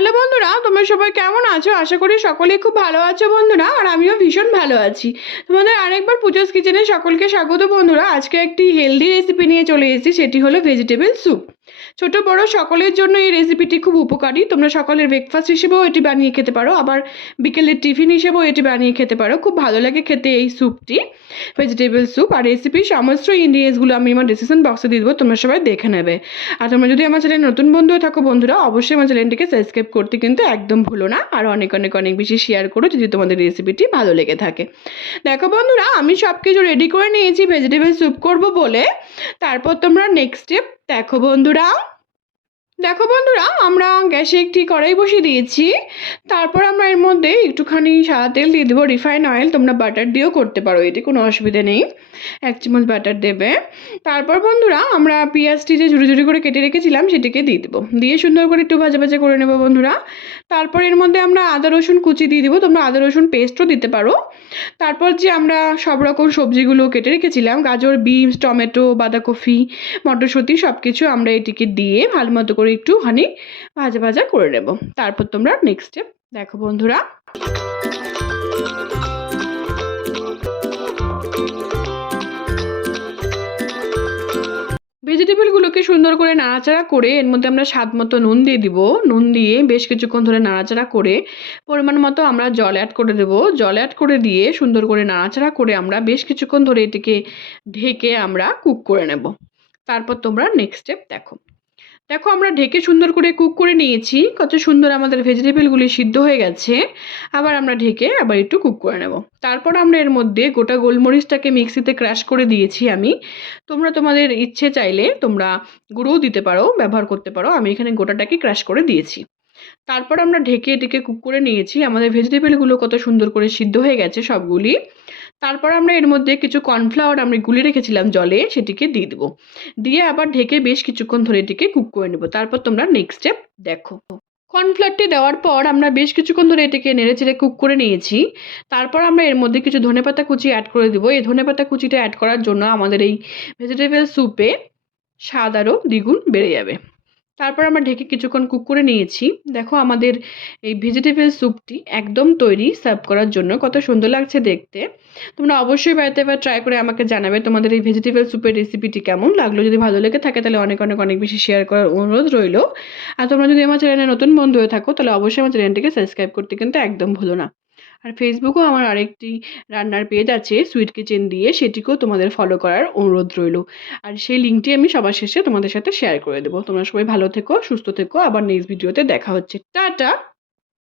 Hello বন্ধুরা, তোমরা সবাই কেমন আছো? আশা করি সকলেই খুব ভালো আছো বন্ধুরা, আর আমিও ভীষণ ভালো আছি। তোমাদের আরেকবার পূজাস কিচেনে সকলকে স্বাগত বন্ধুরা। আজকে একটি হেলদি রেসিপি নিয়ে চলে এসেছি, সেটি হলো ভেজিটেবল স্যুপ। ছোট বড় সকলের জন্য এই রেসিপিটি খুব উপকারী। তোমরা সকালের ব্রেকফাস্ট হিসেবেও এটি বানিয়ে খেতে পারো, আবার বিকেলের টিফিন হিসেবেও এটি বানিয়ে খেতে পারো। খুব ভালো লাগে খেতে এই স্যুপটি, ভেজিটেবল স্যুপ। আর রেসিপির সমস্ত ইনগ্রিডিয়েন্টসগুলো আমি আমার ডিসক্রিপশন বক্সে দিয়ে দেবো, তোমরা সবাই দেখে নেবে। আর তোমরা যদি আমার চ্যানেল নতুন বন্ধু হয়ে থাকো বন্ধুরা, অবশ্যই আমার চ্যানেলটিকে সাবস্ক্রাইব করতে কিন্তু একদম ভুলো না। আর অনেক অনেক অনেক বেশি শেয়ার করো যদি তোমাদের রেসিপিটি ভালো লেগে থাকে। দেখো বন্ধুরা, আমি সব কিছু রেডি করে নিয়েছি ভেজিটেবল স্যুপ করব বলে। তারপর তোমরা নেক্সট স্টেপ দেখো বন্ধুরা। আমরা গ্যাসে একটি কড়াই বসিয়ে দিয়েছি। তারপর আমরা এর মধ্যে একটুখানি সাদা তেল দিয়ে দেবো, রিফাইন অয়েল। তোমরা বাটার দিয়েও করতে পারো, এতে কোনো অসুবিধা নেই। 1 চামচ বাটার দেবে। তারপর বন্ধুরা আমরা পেঁয়াজটি যে ঝুড়ি ঝুড়ি করে কেটে রেখেছিলাম সেটিকে দিয়ে দেবো, দিয়ে সুন্দর করে একটু ভাজা ভাজা করে নেবো বন্ধুরা। তারপর এর মধ্যে আমরা আদা রসুন কুচি দিয়ে দেবো, তোমরা আদা রসুন পেস্টও দিতে পারো। তারপর যে আমরা সব রকম সবজিগুলো কেটে রেখেছিলাম, গাজর, বিনস, টমেটো, বাঁধাকপি, মটরশুঁটি, সব কিছু আমরা এটিকে দিয়ে ভালো মতো করে একটুখানি ভাজা ভাজা করে নেব। তারপর তোমরা নেক্সট স্টেপ দেখো বন্ধুরা। ভেজিটেবলগুলোকে সুন্দর করে নাড়াচাড়া করে এর মধ্যে আমরা স্বাদ মতো নুন দিয়ে দিব। নুন দিয়ে বেশ কিছুক্ষণ ধরে নাড়াচাড়া করে পরিমাণ মতো আমরা জল অ্যাড করে দেবো। জল অ্যাড করে দিয়ে সুন্দর করে নাড়াচাড়া করে আমরা বেশ কিছুক্ষণ ধরে এটিকে ঢেকে আমরা কুক করে নেব। তারপর তোমরা নেক্সট স্টেপ দেখো। আমরা ঢেকে সুন্দর করে কুক করে নিয়েছি। কত সুন্দর আমাদের ভেজিটেবলগুলি সিদ্ধ হয়ে গেছে। আবার আমরা ঢেকে আবার একটু কুক করে নেব। তারপর আমরা এর মধ্যে গোটা গোলমরিচটাকে মিক্সিতে ক্রাশ করে দিয়েছি আমি। তোমরা তোমাদের ইচ্ছে চাইলে তোমরা গুঁড়োও দিতে পারো, ব্যবহার করতে পারো। আমি এখানে গোটাটাকে ক্রাশ করে দিয়েছি। তারপর আমরা ঢেকে এটিকে কুক করে নিয়েছি। আমাদের ভেজিটেবলগুলো কত সুন্দর করে সিদ্ধ হয়ে গেছে সবগুলি। তারপর আমরা এর মধ্যে কিছু কর্নফ্লাওয়ার আমরা গুলিয়ে রেখেছিলাম জলে, সেটিকে দিয়ে দেবো। দিয়ে আবার ঢেকে বেশ কিছুক্ষণ ধরে এটিকে কুক করে নেব। তারপর তোমরা নেক্সট স্টেপ দেখো। কর্নফ্লাওয়ারটি দেওয়ার পর আমরা বেশ কিছুক্ষণ ধরে এটিকে নেড়েচেড়ে কুক করে নিয়েছি। তারপর আমরা এর মধ্যে কিছু ধনেপাতা কুচি অ্যাড করে দেবো। এই ধনেপাতা কুচিটা অ্যাড করার জন্য আমাদের এই ভেজিটেবল স্যুপে স্বাদ আরও দ্বিগুণ বেড়ে যাবে। তারপর আমরা ঢেকে কিছুক্ষণ কুক করে নিয়েছি। দেখো আমাদের এই ভেজিটেবল স্যুপটি একদম তৈরি সার্ভ করার জন্য। কত সুন্দর লাগছে দেখতে। তোমরা অবশ্যই বাড়িতে এবার ট্রাই করে আমাকে জানাবে তোমাদের এই ভেজিটেবল স্যুপের রেসিপিটি কেমন লাগলো। যদি ভালো লেগে থাকে তাহলে অনেক অনেক অনেক বেশি শেয়ার করার অনুরোধ রইল। আর তোমরা যদি আমার চ্যানেলে নতুন বন্ধু হয়ে থাকো তাহলে অবশ্যই আমার চ্যানেলটিকে সাবস্ক্রাইব করতে কিন্তু একদম ভুলো না। আর ফেসবুকেও আমার আরেকটি রান্নার পেজ আছে সুইট কিচেন দিয়ে, সেটিকেও তোমাদের ফলো করার অনুরোধ রইল। আর সেই লিঙ্কটি আমি সবার শেষে তোমাদের সাথে শেয়ার করে দেবো। তোমরা সবাই ভালো থেকো, সুস্থ থেকো। আবার নেক্সট ভিডিওতে দেখা হচ্ছে। টাটা।